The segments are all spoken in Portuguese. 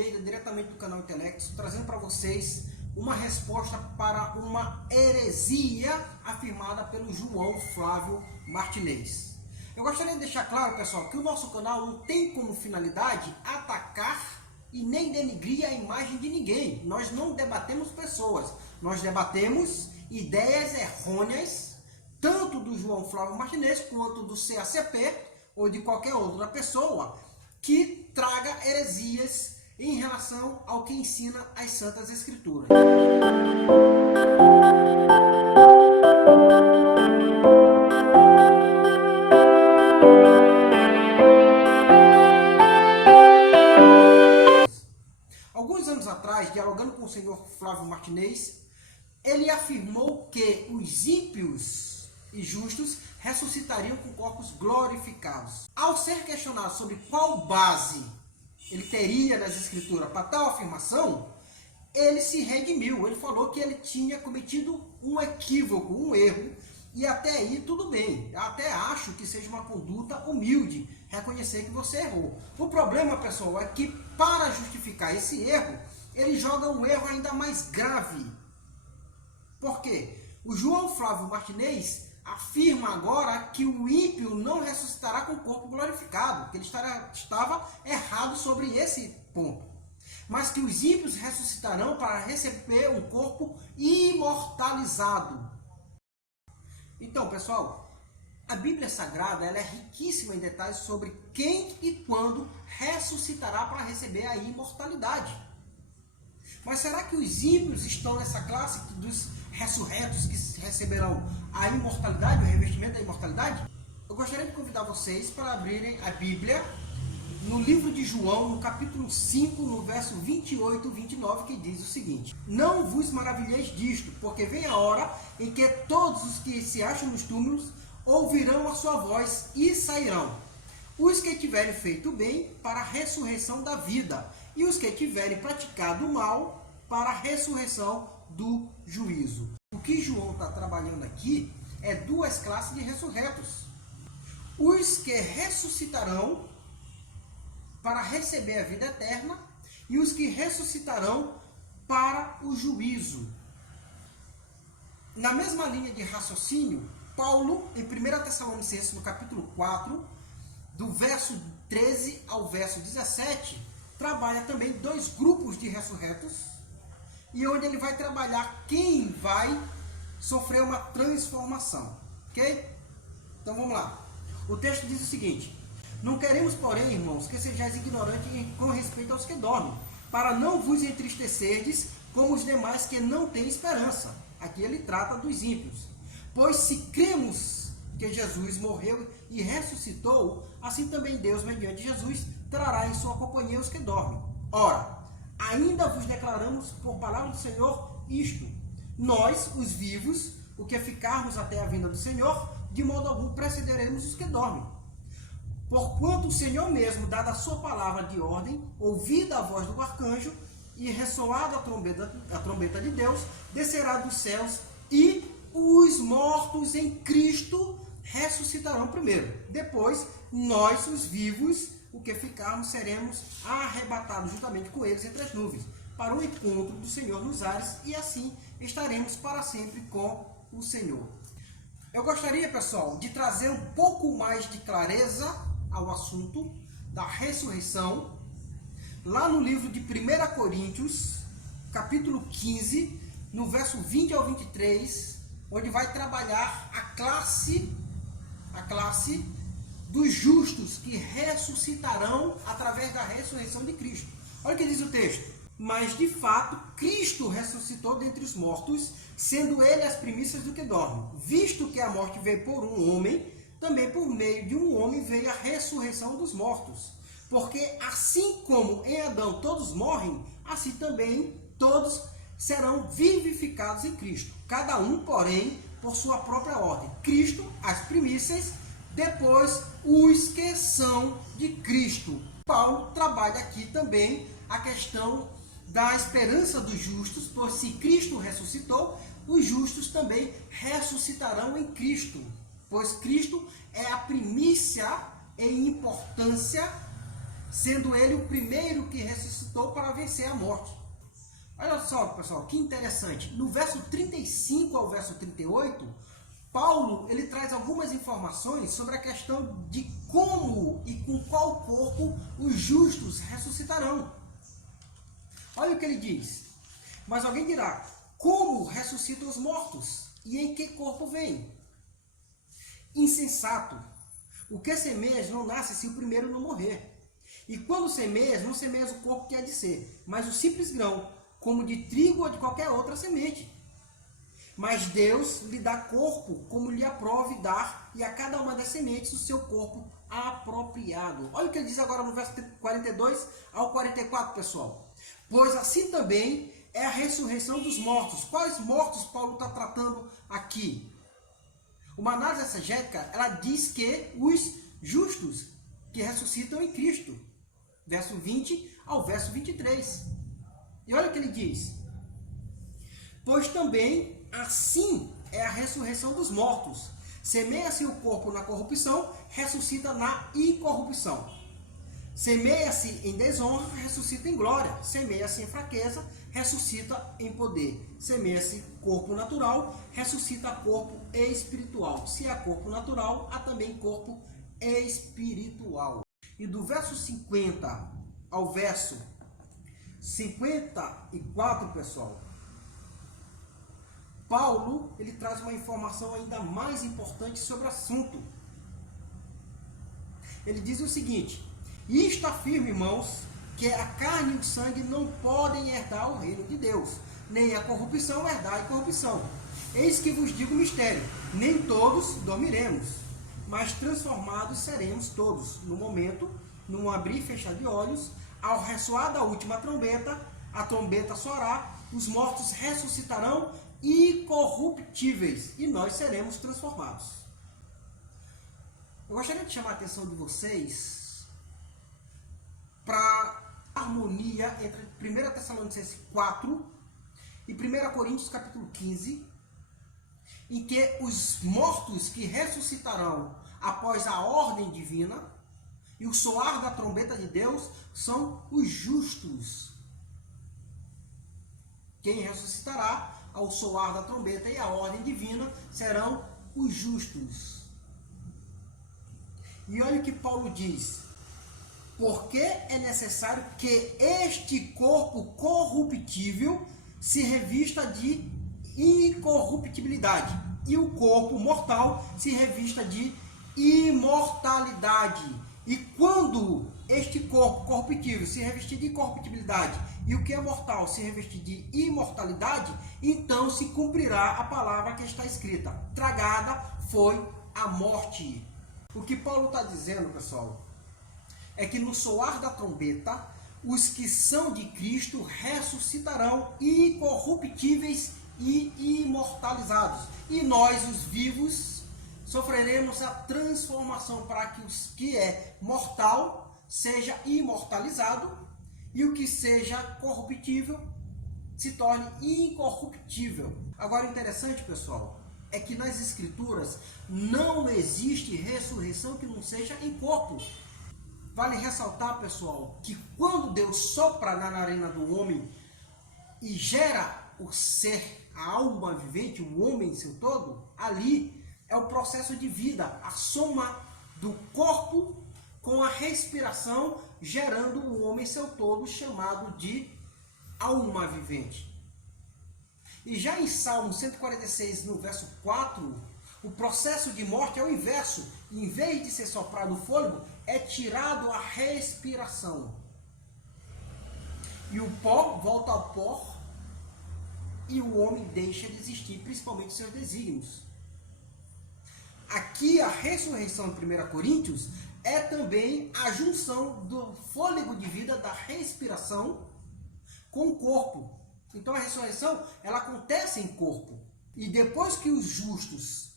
Almeida, diretamente do canal Intelectos, trazendo para vocês uma resposta para uma heresia afirmada pelo João Flávio Martinez. Eu gostaria de deixar claro, pessoal, que o nosso canal não tem como finalidade atacar e nem denigrir a imagem de ninguém. Nós não debatemos pessoas, nós debatemos ideias errôneas, tanto do João Flávio Martinez quanto do CACP ou de qualquer outra pessoa que traga heresias em relação ao que ensina as Santas Escrituras. Alguns anos atrás, dialogando com o senhor Flávio Martinez, ele afirmou que os ímpios e justos ressuscitariam com corpos glorificados. Ao ser questionado sobre qual base ele teria nas escrituras para tal afirmação, ele se redimiu. Ele falou que ele tinha cometido um equívoco, um erro, e até aí tudo bem. Eu até acho que seja uma conduta humilde reconhecer que você errou. O problema, pessoal, é que para justificar esse erro, ele joga um erro ainda mais grave. Por quê? O João Flávio Martinez afirma agora que o ímpio não ressuscitará com o corpo glorificado, que ele estava errado sobre esse ponto. Mas que os ímpios ressuscitarão para receber um corpo imortalizado. Então, pessoal, a Bíblia Sagrada ela é riquíssima em detalhes sobre quem e quando ressuscitará para receber a imortalidade. Mas será que os ímpios estão nessa classe dos ressurretos que receberão a imortalidade, o revestimento da imortalidade? Eu gostaria de convidar vocês para abrirem a Bíblia no livro de João, no capítulo 5, no verso 28 e 29, que diz o seguinte: Não vos maravilheis disto, porque vem a hora em que todos os que se acham nos túmulos ouvirão a sua voz e sairão. Os que tiverem feito bem para a ressurreição da vida, e os que tiverem praticado o mal para a ressurreição do juízo. O que João está trabalhando aqui é duas classes de ressurretos. Os que ressuscitarão para receber a vida eterna e os que ressuscitarão para o juízo. Na mesma linha de raciocínio, Paulo, em 1 Tessalonicenses, no capítulo 4, do verso 13 ao verso 17, trabalha também dois grupos de ressurretos, e onde ele vai trabalhar quem vai sofrer uma transformação. Ok? Então vamos lá. O texto diz o seguinte: Não queremos, porém, irmãos, que sejais ignorantes com respeito aos que dormem, para não vos entristecerdes como os demais que não têm esperança. Aqui ele trata dos ímpios. Pois se cremos que Jesus morreu e ressuscitou, assim também Deus, mediante Jesus, trará em sua companhia os que dormem. Ora, ainda vos declaramos por palavra do Senhor isto: nós, os vivos, o que ficarmos até a vinda do Senhor, de modo algum precederemos os que dormem. Porquanto o Senhor mesmo, dada a sua palavra de ordem, ouvida a voz do arcanjo e ressoada a trombeta de Deus, descerá dos céus, e os mortos em Cristo ressuscitarão primeiro. Depois, nós, os vivos, o que ficarmos, seremos arrebatados juntamente com eles entre as nuvens, para o encontro do Senhor nos ares, e assim estaremos para sempre com o Senhor. Eu gostaria, pessoal, de trazer um pouco mais de clareza ao assunto da ressurreição, lá no livro de 1 Coríntios, capítulo 15, no verso 20 ao 23, onde vai trabalhar a classe dos justos que ressuscitarão através da ressurreição de Cristo. Olha o que diz o texto: Mas de fato Cristo ressuscitou dentre os mortos, sendo ele as primícias do que dormem. Visto que a morte veio por um homem, também por meio de um homem veio a ressurreição dos mortos. Porque assim como em Adão todos morrem, assim também todos serão vivificados em Cristo. Cada um, porém, por sua própria ordem. Cristo, as primícias, depois os que são de Cristo. Paulo trabalha aqui também a questão da esperança dos justos, pois se Cristo ressuscitou, os justos também ressuscitarão em Cristo, pois Cristo é a primícia em importância sendo ele o primeiro que ressuscitou para vencer a morte. Olha só, pessoal, que interessante. No verso 35 ao verso 38, Paulo ele traz algumas informações sobre a questão de como e com qual corpo os justos ressuscitarão. Olha o que ele diz. Mas alguém dirá, como ressuscitam os mortos? E em que corpo vem? Insensato. O que semeias não nasce se o primeiro não morrer. E quando semeias, não semeias o corpo que há de ser, mas o simples grão, como de trigo ou de qualquer outra semente. Mas Deus lhe dá corpo como lhe aprove dar, e a cada uma das sementes o seu corpo apropriado. Olha o que ele diz agora no verso 42 ao 44, pessoal. Pois assim também é a ressurreição dos mortos. Quais mortos Paulo está tratando aqui? Uma análise exegética, ela diz que os justos que ressuscitam em Cristo. Verso 20 ao verso 23. E olha o que ele diz. Pois também assim é a ressurreição dos mortos. Semeia-se o corpo na corrupção, ressuscita na incorrupção. Semeia-se em desonra, ressuscita em glória. Semeia-se em fraqueza, ressuscita em poder. Semeia-se corpo natural, ressuscita corpo espiritual. Se há corpo natural, há também corpo espiritual. E do verso 50 ao verso 54, pessoal, Paulo ele traz uma informação ainda mais importante sobre o assunto. Ele diz o seguinte: isto afirma, irmãos, que a carne e o sangue não podem herdar o reino de Deus, nem a corrupção herdar a incorrupção. Eis que vos digo o mistério: nem todos dormiremos, mas transformados seremos todos, no momento, num abrir e fechar de olhos, ao ressoar da última trombeta, a trombeta soará, os mortos ressuscitarão incorruptíveis, e nós seremos transformados. Eu gostaria de chamar a atenção de vocês para a harmonia entre 1 Tessalonicenses 4 e 1 Coríntios capítulo 15, em que os mortos que ressuscitarão após a ordem divina e o soar da trombeta de Deus são os justos. Quem ressuscitará ao soar da trombeta e a ordem divina serão os justos. E olha o que Paulo diz: porque é necessário que este corpo corruptível se revista de incorruptibilidade e o corpo mortal se revista de imortalidade. E quando este corpo corruptível se revestir de incorruptibilidade e o que é mortal se revestir de imortalidade, então se cumprirá a palavra que está escrita: tragada foi a morte. O que Paulo está dizendo, pessoal, é que no soar da trombeta, os que são de Cristo ressuscitarão incorruptíveis e imortalizados. E nós, os vivos, sofreremos a transformação para que o que é mortal seja imortalizado e o que seja corruptível se torne incorruptível. Agora, interessante, pessoal, é que nas Escrituras não existe ressurreição que não seja em corpo. Vale ressaltar, pessoal, que quando Deus sopra na narina do homem e gera o ser, a alma vivente, o homem em seu todo, ali é o processo de vida, a soma do corpo com a respiração, gerando o homem em seu todo, chamado de alma vivente. E já em Salmo 146, no verso 4, o processo de morte é o inverso. Em vez de ser soprado o fôlego, é tirado a respiração. E o pó volta ao pó e o homem deixa de existir, principalmente seus desígnios. Aqui a ressurreição em 1 Coríntios é também a junção do fôlego de vida, da respiração, com o corpo. Então a ressurreição ela acontece em corpo. E depois que os justos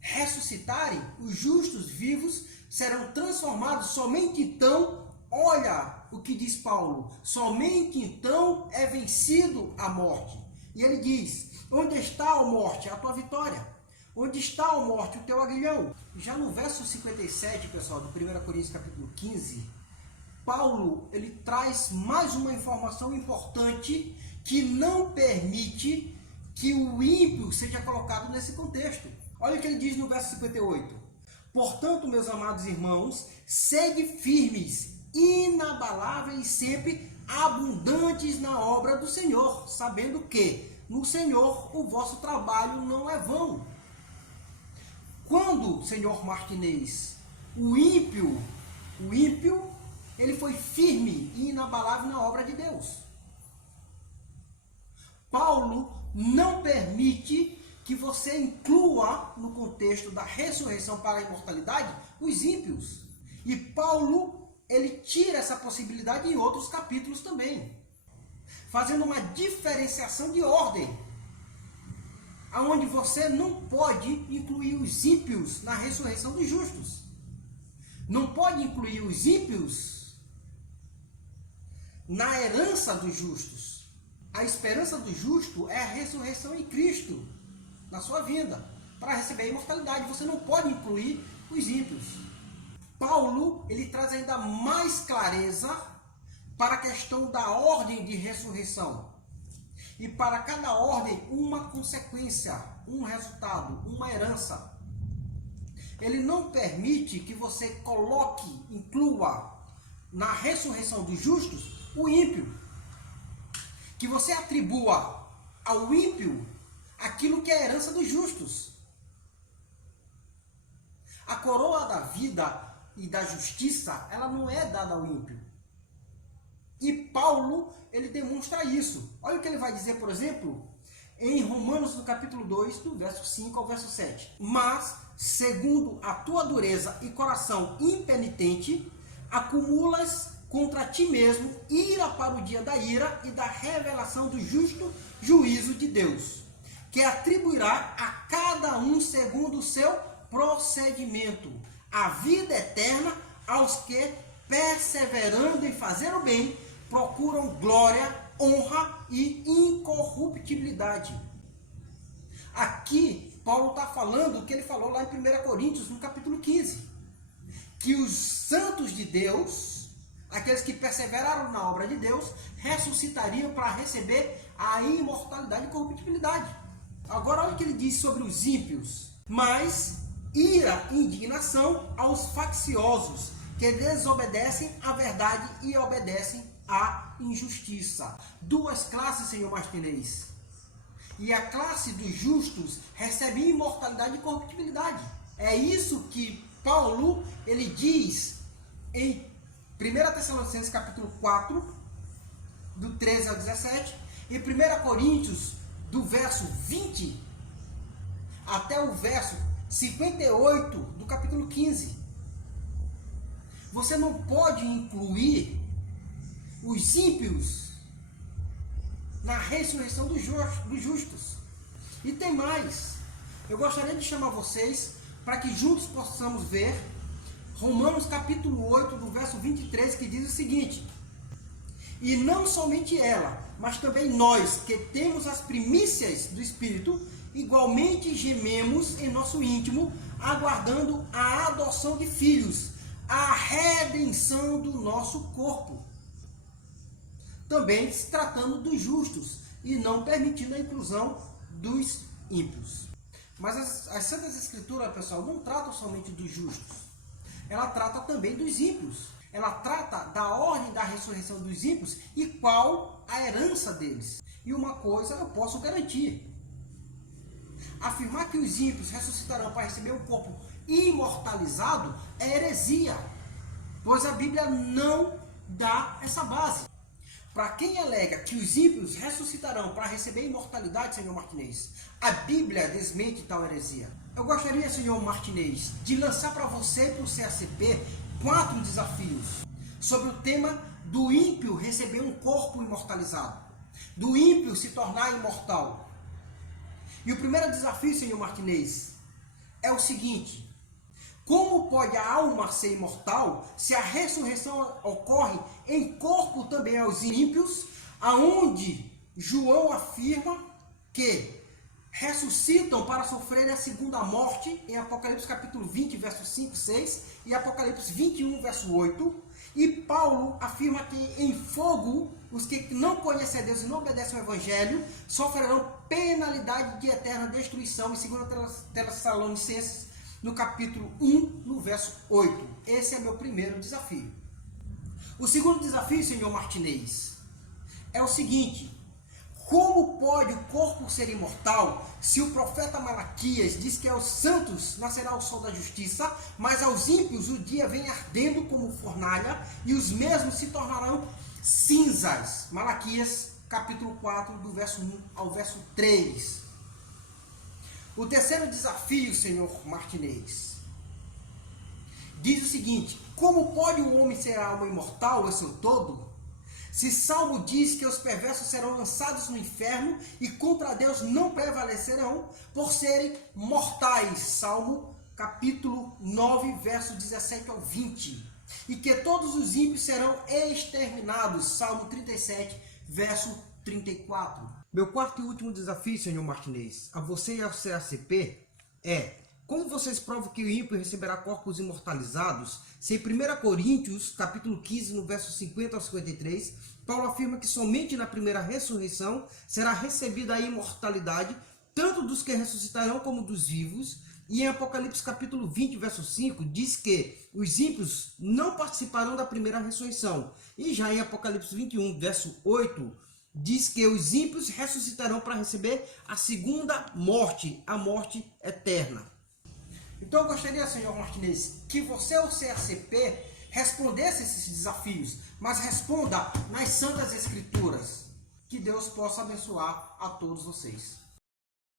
ressuscitarem, os justos vivos serão transformados. Somente então, olha o que diz Paulo, somente então é vencido a morte. E ele diz: onde está, ó morte, a tua vitória? Onde está, ó morte, o teu aguilhão? Já no verso 57, pessoal, do 1 Coríntios capítulo 15, Paulo, ele traz mais uma informação importante que não permite que o ímpio seja colocado nesse contexto. Olha o que ele diz no verso 58. Portanto, meus amados irmãos, sede firmes, inabaláveis, sempre abundantes na obra do Senhor, sabendo que no Senhor o vosso trabalho não é vão. Quando, senhor Martinez, o ímpio, ele foi firme e inabalável na obra de Deus. Paulo não permite que você inclua no contexto da ressurreição para a imortalidade os ímpios. E Paulo, ele tira essa possibilidade em outros capítulos também, fazendo uma diferenciação de ordem, aonde você não pode incluir os ímpios na ressurreição dos justos. Não pode incluir os ímpios na herança dos justos. A esperança do justo é a ressurreição em Cristo, na sua vinda, para receber a imortalidade. Você não pode incluir os ímpios. Paulo, ele traz ainda mais clareza para a questão da ordem de ressurreição. E para cada ordem, uma consequência, um resultado, uma herança. Ele não permite que você coloque, inclua na ressurreição dos justos o ímpio. Que você atribua ao ímpio aquilo que é a herança dos justos. A coroa da vida e da justiça, ela não é dada ao ímpio. E Paulo, ele demonstra isso. Olha o que ele vai dizer, por exemplo, em Romanos, no capítulo 2, do verso 5 ao verso 7. Mas, segundo a tua dureza e coração impenitente, acumulas contra ti mesmo ira para o dia da ira e da revelação do justo juízo de Deus, que atribuirá a cada um segundo o seu procedimento a vida eterna aos que, perseverando em fazer o bem, procuram glória, honra e incorruptibilidade. Aqui, Paulo está falando o que ele falou lá em 1 Coríntios, no capítulo 15. Que os santos de Deus, aqueles que perseveraram na obra de Deus, ressuscitariam para receber a imortalidade e incorruptibilidade. Agora, olha o que ele diz sobre os ímpios. Mas ira e indignação aos facciosos, que desobedecem à verdade e obedecem à injustiça. Duas classes, senhor Martinez. E a classe dos justos recebe imortalidade e corruptibilidade. É isso que Paulo, ele diz em 1 Tessalonicenses capítulo 4, do 13 ao 17, e 1 Coríntios, do verso 20 até o verso 58 do capítulo 15. Você não pode incluir os ímpios na ressurreição dos justos. E tem mais. Eu gostaria de chamar vocês para que juntos possamos ver Romanos capítulo 8, do verso 23, que diz o seguinte: e não somente ela, mas também nós, que temos as primícias do Espírito, igualmente gememos em nosso íntimo, aguardando a adoção de filhos, a redenção do nosso corpo. Também se tratando dos justos, e não permitindo a inclusão dos ímpios. Mas as Santas Escrituras, pessoal, não tratam somente dos justos. Ela trata também dos ímpios. Ela trata da ordem da ressurreição dos ímpios e qual a herança deles. E uma coisa eu posso garantir: afirmar que os ímpios ressuscitarão para receber um corpo imortalizado é heresia, pois a Bíblia não dá essa base. Para quem alega que os ímpios ressuscitarão para receber imortalidade, senhor Martinez, a Bíblia desmente tal heresia. Eu gostaria, senhor Martinez, de lançar para você e para o CACP 4 desafios sobre o tema do ímpio receber um corpo imortalizado, do ímpio se tornar imortal. E o primeiro desafio, senhor Martinez, é o seguinte: como pode a alma ser imortal se a ressurreição ocorre em corpo também aos ímpios, aonde João afirma que ressuscitam para sofrerem a segunda morte, em Apocalipse capítulo 20, verso 5, 6, e Apocalipse 21, verso 8. E Paulo afirma que em fogo, os que não conhecem a Deus e não obedecem ao Evangelho, sofrerão penalidade de eterna destruição, em 2 Tessalonicenses, no capítulo 1, no verso 8. Esse é meu primeiro desafio. O segundo desafio, senhor Martinez, é o seguinte: como pode o corpo ser imortal se o profeta Malaquias diz que aos santos nascerá o sol da justiça, mas aos ímpios o dia vem ardendo como fornalha e os mesmos se tornarão cinzas? Malaquias capítulo 4, do verso 1 ao verso 3. O terceiro desafio, senhor Martinez, diz o seguinte: como pode o homem ser alma imortal, o seu todo? Se Salmo diz que os perversos serão lançados no inferno e contra Deus não prevalecerão por serem mortais. Salmo capítulo 9, verso 17 ao 20. E que todos os ímpios serão exterminados. Salmo 37, verso 34. Meu quarto e último desafio, senhor Martinez, a você e ao CACP é: como vocês provam que o ímpio receberá corpos imortalizados, se em 1 Coríntios, capítulo 15, no verso 50 ao 53, Paulo afirma que somente na primeira ressurreição será recebida a imortalidade, tanto dos que ressuscitarão como dos vivos, e em Apocalipse, capítulo 20, verso 5, diz que os ímpios não participarão da primeira ressurreição, e já em Apocalipse 21, verso 8, diz que os ímpios ressuscitarão para receber a segunda morte, a morte eterna. Então eu gostaria, senhor Martinez, que você, o CACP, respondesse esses desafios, mas responda nas Santas Escrituras. Que Deus possa abençoar a todos vocês.